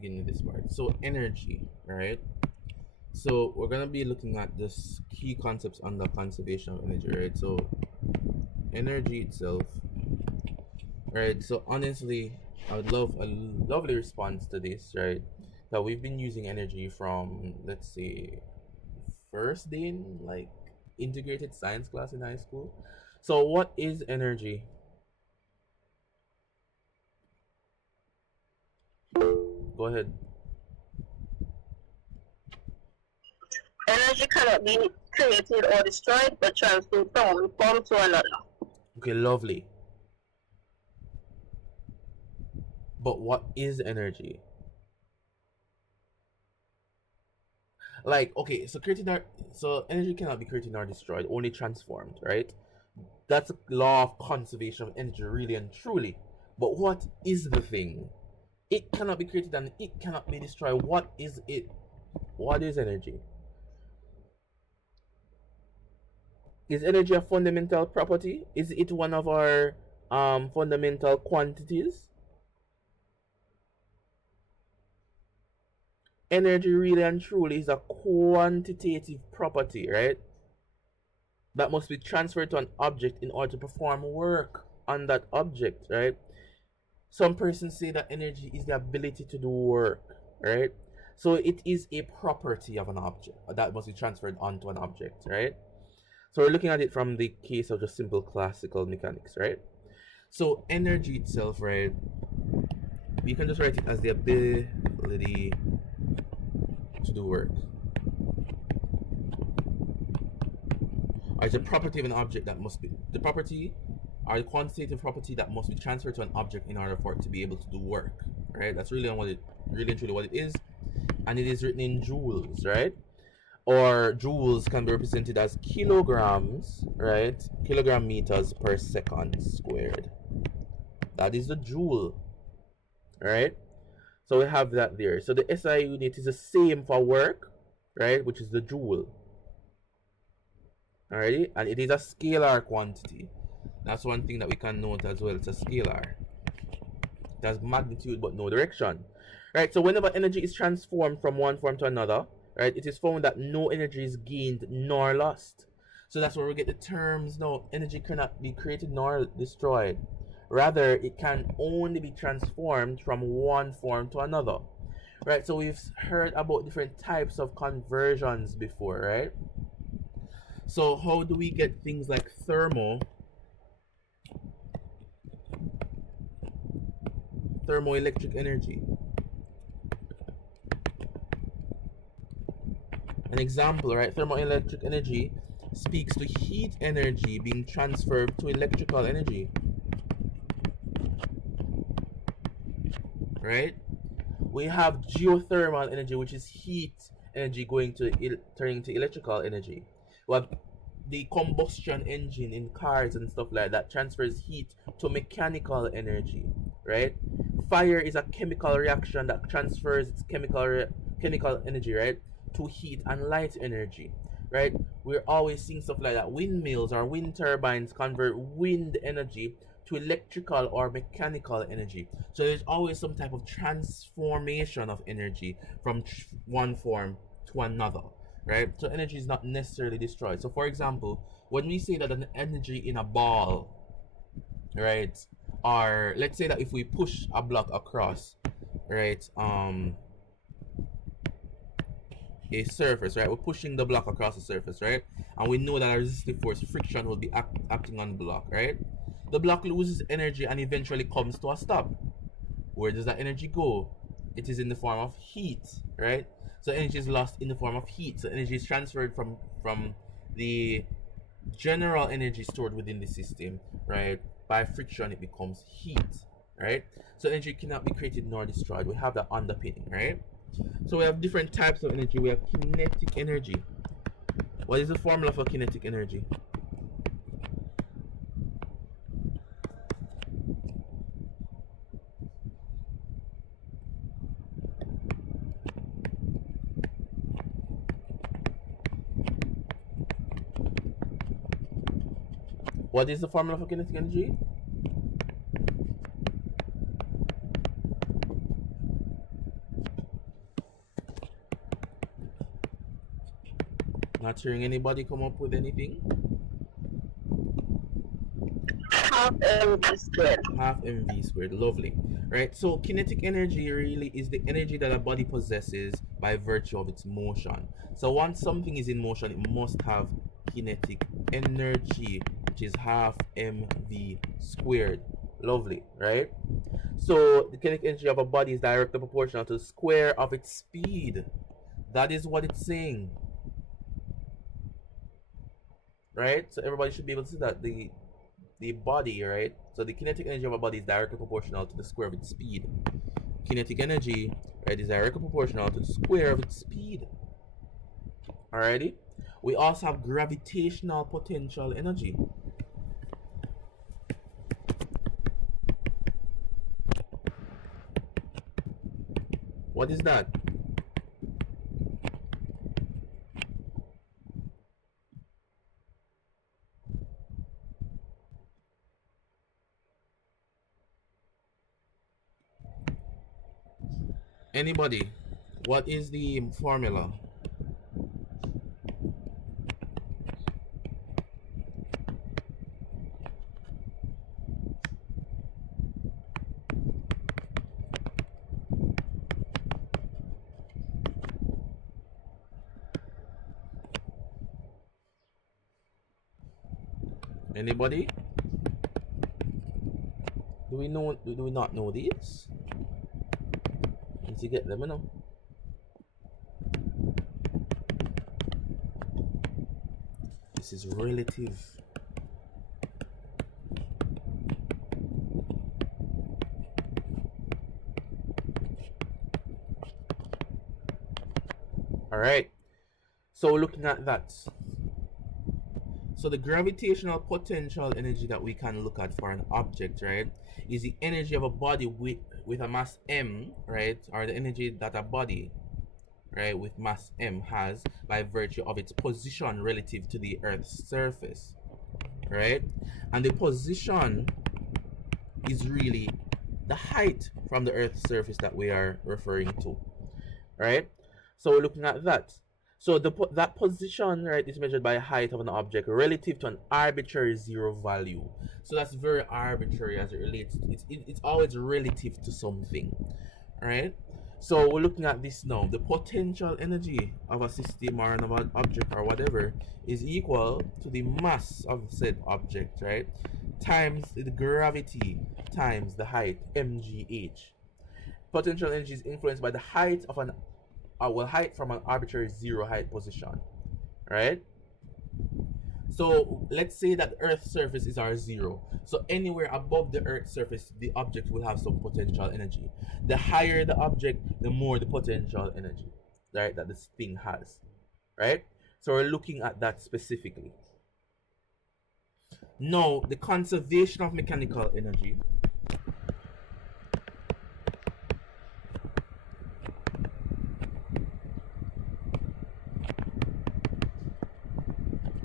begin with this part. So energy, right? So we're gonna be looking at this key concepts under conservation of energy, right? So energy itself, right? So honestly, I would love a lovely response to this, right? That we've been using energy from, let's say, first day in like integrated science class in high school. So what is energy? Go ahead. Energy cannot be created or destroyed, but transferred from one form to another. Okay, lovely. But what is energy? Like, okay, so so energy cannot be created nor destroyed, only transformed, right? That's a law of conservation of energy, really and truly. But what is the thing? It cannot be created and it cannot be destroyed. What is it? What is energy? Is energy a fundamental property? Is it one of our fundamental quantities? Energy really and truly is a quantitative property, right? That must be transferred to an object in order to perform work on that object, right? Some persons say that energy is the ability to do work, right? So it is a property of an object that must be transferred onto an object, right? So we're looking at it from the case of just simple classical mechanics, right? So energy itself, right? We can just write it as the ability to do work. Or it's a property of an object that must be the property or the quantitative property that must be transferred to an object in order for it to be able to do work. Right? That's really really and truly what it is. And it is written in joules, right? Or joules can be represented as kilograms, right? Kilogram meters per second squared. That is the joule, right? So we have that there. So the SI unit is the same for work, right? Which is the joule. Alrighty, and it is a scalar quantity. That's one thing that we can note as well. It's a scalar. It has magnitude but no direction. Right, so whenever energy is transformed from one form to another, right, it is found that no energy is gained nor lost. So that's where we get the terms, no, energy cannot be created nor destroyed. Rather, it can only be transformed from one form to another. Right, so we've heard about different types of conversions before, right? So how do we get things like thermoelectric energy? An example, right? Thermoelectric energy speaks to heat energy being transferred to electrical energy, right? We have geothermal energy, which is heat energy going to turning to electrical energy. We have the combustion engine in cars and stuff like that transfers heat to mechanical energy, right? Fire is a chemical reaction that transfers its chemical energy, right, to heat and light energy, right? We're always seeing stuff like that. Windmills or wind turbines convert wind energy to electrical or mechanical energy. So there's always some type of transformation of energy from one form to another, right? So energy is not necessarily destroyed. So for example, when we say that an energy in a ball, right, or let's say that if we push a block across, right, a surface, right, we're pushing the block across the surface, right, and we know that a resistive force, friction, will be acting on the block, right? The block loses energy and eventually comes to a stop. Where does that energy go? It is in the form of heat, right? So energy is lost in the form of heat. So energy is transferred from the general energy stored within the system, right? By friction, it becomes heat, right? So energy cannot be created nor destroyed. We have that underpinning, right? So we have different types of energy. We have kinetic energy. What is the formula for kinetic energy? What is the formula for kinetic energy? Not hearing anybody come up with anything? Half mv squared. Half mv squared. Lovely. Right? So kinetic energy really is the energy that a body possesses by virtue of its motion. So once something is in motion, it must have kinetic energy, which is half mv squared. Lovely, right? So the kinetic energy of a body is directly proportional to the square of its speed. That is what it's saying. Right? So everybody should be able to see that. The body, right? So the kinetic energy of a body is directly proportional to the square of its speed. Kinetic energy, right, is directly proportional to the square of its speed. Alrighty? We also have gravitational potential energy. What is that? Anybody? What is the formula? Anybody? Do we know? Do we not know these? Need to get them, you know. This is relative. All right. So looking at that. So the gravitational potential energy that we can look at for an object, right, is the energy of a body with a mass m, right, or the energy that a body, right, with mass m has by virtue of its position relative to the Earth's surface, right? And the position is really the height from the Earth's surface that we are referring to, right? So we're looking at that. So that position, right, is measured by height of an object relative to an arbitrary zero value. So that's very arbitrary as it relates. It's always relative to something, right? So we're looking at this now. The potential energy of a system or an object or whatever is equal to the mass of said object, right, times the gravity times the height, mgh. Potential energy is influenced by the height of an height from an arbitrary zero height position, right? So let's say that the Earth's surface is our zero. So anywhere above the Earth's surface, the object will have some potential energy. The higher the object, the more the potential energy, right, that this thing has, right? So we're looking at that specifically. Now, the conservation of mechanical energy.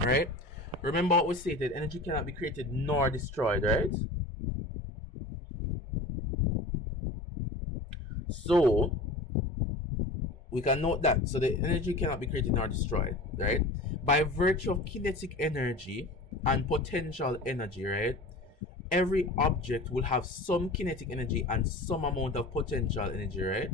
Right? Remember what we stated, energy cannot be created nor destroyed, right? So we can note that. So the energy cannot be created nor destroyed, right? By virtue of kinetic energy and potential energy, right? Every object will have some kinetic energy and some amount of potential energy, right?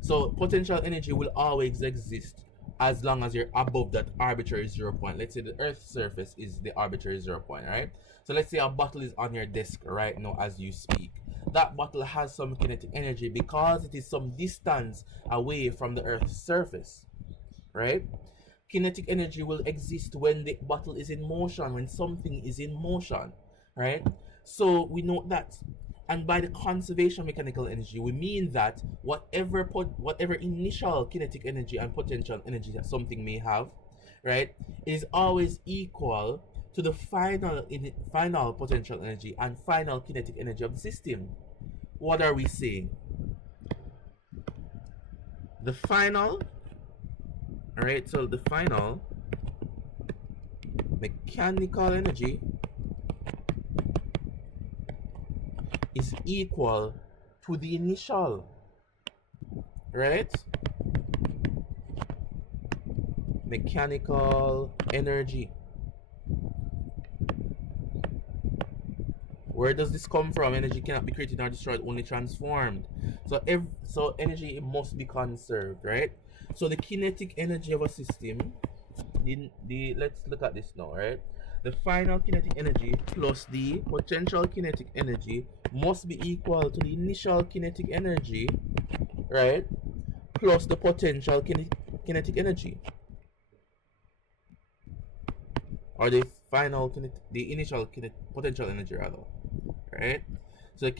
So potential energy will always exist as long as you're above that arbitrary 0 point. Let's say the Earth's surface is the arbitrary 0 point, right? So let's say a bottle is on your desk right now as you speak. That bottle has some kinetic energy because it is some distance away from the Earth's surface, right? Kinetic energy will exist when the bottle is in motion, when something is in motion, right? So we note that. And by the conservation of mechanical energy, we mean that whatever initial kinetic energy and potential energy that something may have, right, is always equal to the final potential energy and final kinetic energy of the system. What are we saying? The final, all right, so the final mechanical energy is equal to the initial, right? mechanical energy. Where does this come from? Energy cannot be created nor destroyed, only transformed. So energy must be conserved, right? So the kinetic energy of a system, let's look at this now, right? The final kinetic energy plus the potential kinetic energy must be equal to the initial kinetic energy, right? Plus the potential kinetic energy, or the initial potential energy rather, right? So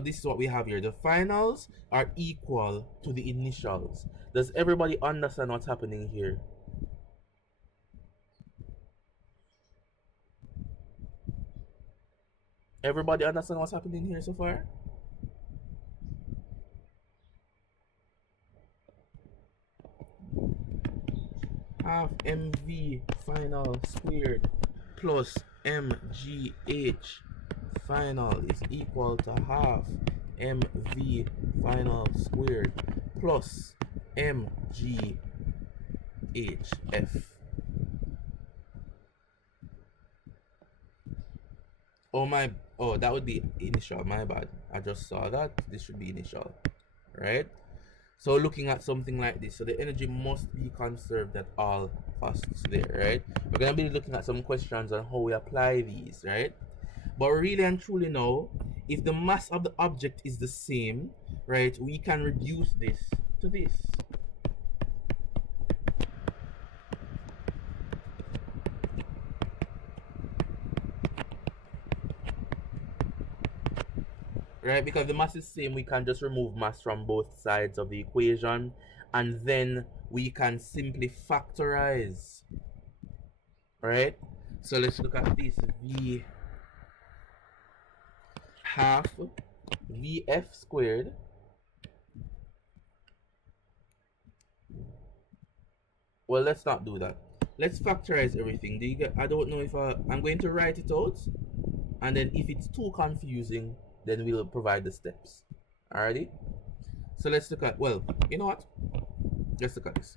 this is what we have here. The finals are equal to the initials. Does everybody understand what's happening here? Everybody understand what's happening here so far? Half mv final squared plus mgh final is equal to half mv final squared plus mghf. Oh, that would be initial, my bad. I just saw that. This should be initial, right? So looking at something like this, so the energy must be conserved at all costs there, right? We're going to be looking at some questions on how we apply these, right? But really and truly now, if the mass of the object is the same, right, we can reduce this to this. Right, because the mass is same, we can just remove mass from both sides of the equation, and then we can simply factorize. Right, so let's look at this. V half vf squared well, let's not do that. Let's factorize everything. Do you get? I don't know if I'm going to write it out, and then if it's too confusing, then we'll provide the steps. Alrighty, so let's look at, well, you know what, let's look at this.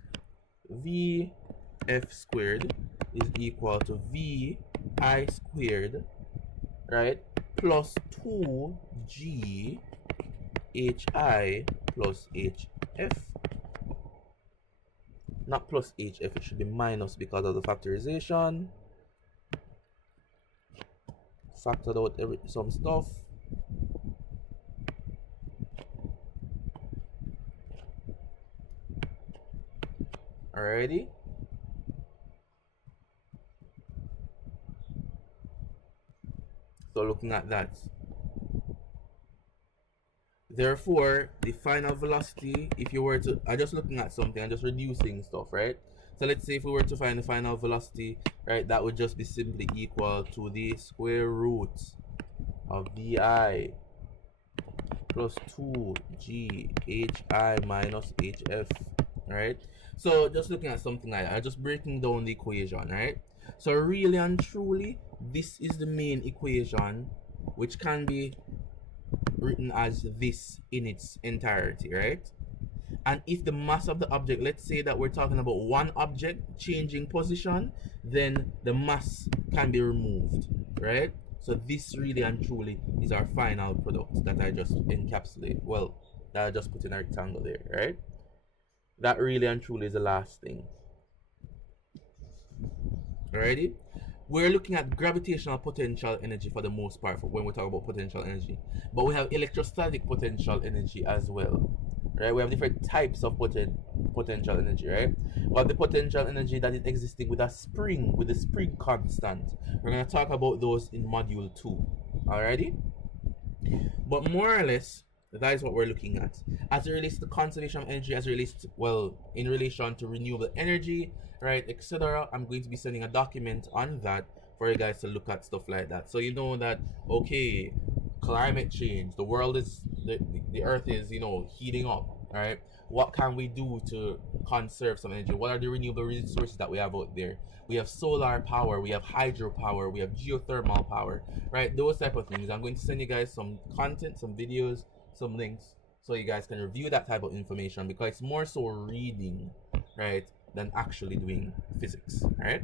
Vf squared is equal to vi squared, right, plus 2g hi plus hf. Not plus hf, it should be minus because of the factorization. Factored out some stuff. Alrighty. So looking at that, therefore the final velocity, if you were to, I'm just looking at something and just reducing stuff, right? So let's say if we were to find the final velocity, right, that would just be simply equal to the square root of vi plus 2g hi minus hf, right? So just looking at something like that, just breaking down the equation, right? So really and truly, this is the main equation, which can be written as this in its entirety, right? And if the mass of the object, let's say that we're talking about one object changing position, then the mass can be removed, right? So this really and truly is our final product that I just encapsulate, well, that I just put in a rectangle there, right? That really and truly is the last thing. Alrighty, we're looking at gravitational potential energy for the most part when we talk about potential energy, but we have electrostatic potential energy as well, right? We have different types of potential energy, right? We have the potential energy that is existing with a spring, with the spring constant. We're going to talk about those in module 2. Alrighty, but more or less that is what we're looking at as it relates to conservation of energy, as it relates to, well, in relation to renewable energy, right, etc. I'm going to be sending a document on that for you guys to look at stuff like that, so you know that, okay, climate change, the world is, the earth is, you know, heating up, right? What can we do to conserve some energy? What are the renewable resources that we have out there? We have solar power, we have hydropower, we have geothermal power, right? Those type of things. I'm going to send you guys some content, some videos, some links, so you guys can review that type of information, because it's more so reading, right, than actually doing physics, right?